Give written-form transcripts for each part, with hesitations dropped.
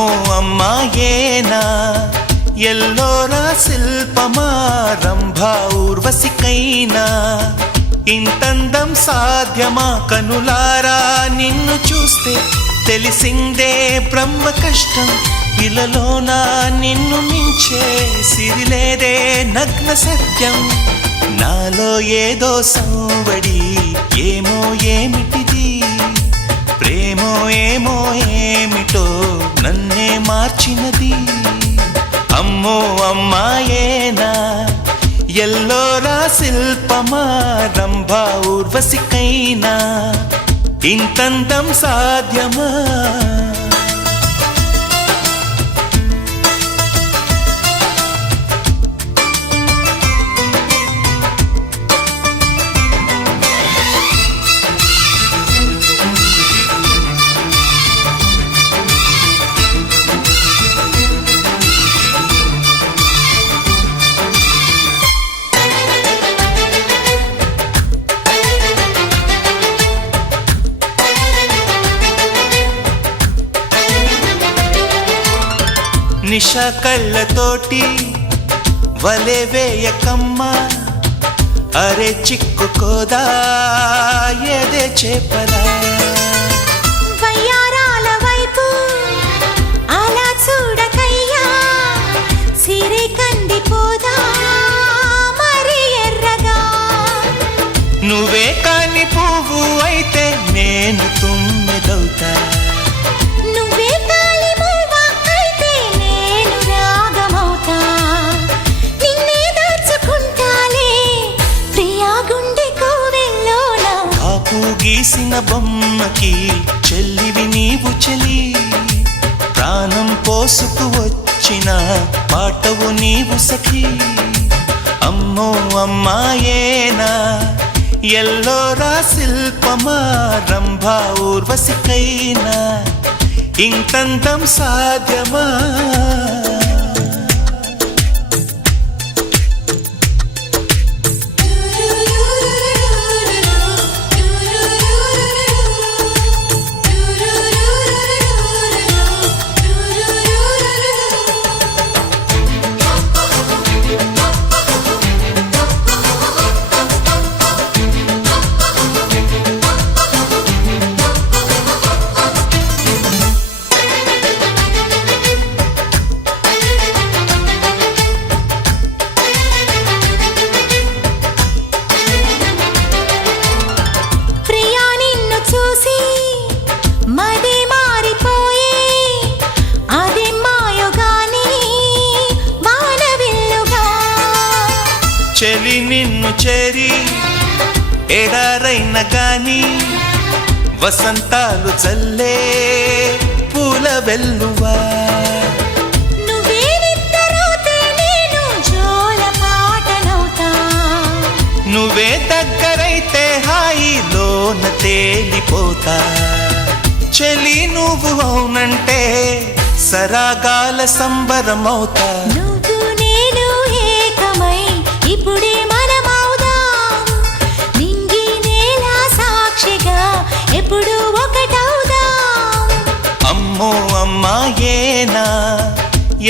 అమ్మో అమ్మాయేనా ఎల్లోరా శిల్పమా రంభా ఊర్వశికైనా ఇంతందం సాధ్యమా కనులారా నిన్ను చూస్తే తెలిసిందే బ్రహ్మ కష్టం ఇలలోన నిన్ను మించే సిరిలేదే నగ్న సత్యం నాలో ఏదో సంవడి ఏమో ఏమిటిది ప్రేమో ఏమో ఏమిటో నన్నే మార్చినది అమ్మో అమ్మాయేనా ఎల్లోరా శిల్పమా రంభా ఊర్వశికైనా ఇంతందం సాధ్యమా నిషా కళ్ళతోటి వలె వేయకమ్మా అరే చిక్కుకోదా ఏదే చేపలా వయ్యారాల వైపు అలా చూడకయ్యా సిరి కందిపోదా మరి ఎర్రగా నువ్వే కాని పువ్వు అయితే నేను తుమ్మెదవుతా నువ్వే కాలి మూవ అయితే నేను రాగమవుతా నిన్నే దాచుకుంటాలే ప్రియా గుండె కోవెల్లోన కాపు గీసిన బొమ్మకి చెల్లివి నీవు చెలి ప్రాణం పోసుకు వచ్చిన పాటవు నీవు సఖి అమ్మో అమ్మాయేనా ఎల్లోరా శిల్పమా రంభా ఊర్వశికైనా ఇంతందం సాధ్యమా చెలి నిన్ను చేరి ఎడారైన గాని వసంతాలు చల్లే పూల వెల్లువా నువ్వే దగ్గరైతే హాయిలోన తేలిపోతా చెలి నువ్వు అవునంటే సరాగాల సంబరమవుతా ఇప్పుడే మనమవుదాం నింగి నేల సాక్షిగా ఎప్పుడు ఒకటవుదాం అమ్మో అమ్మాయేనా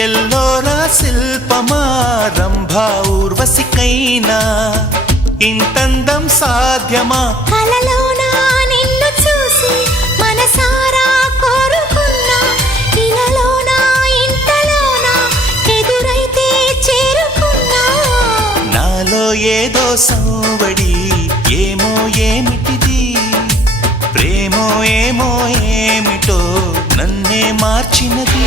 ఎల్లోరా శిల్పమా రంభా ఊర్వశికైనా ఇంతందం సాధ్యమా కలలోన నిన్ను చూసి మనసారా కోరుకున్నా ఇలలోన ఇంతలోన ఎదురైతే చేరుకున్నా నాలో ఏదో సంవడి ఏమో ఏమిటిది ప్రేమో ఏమో ఏమిటో నన్నే మార్చినది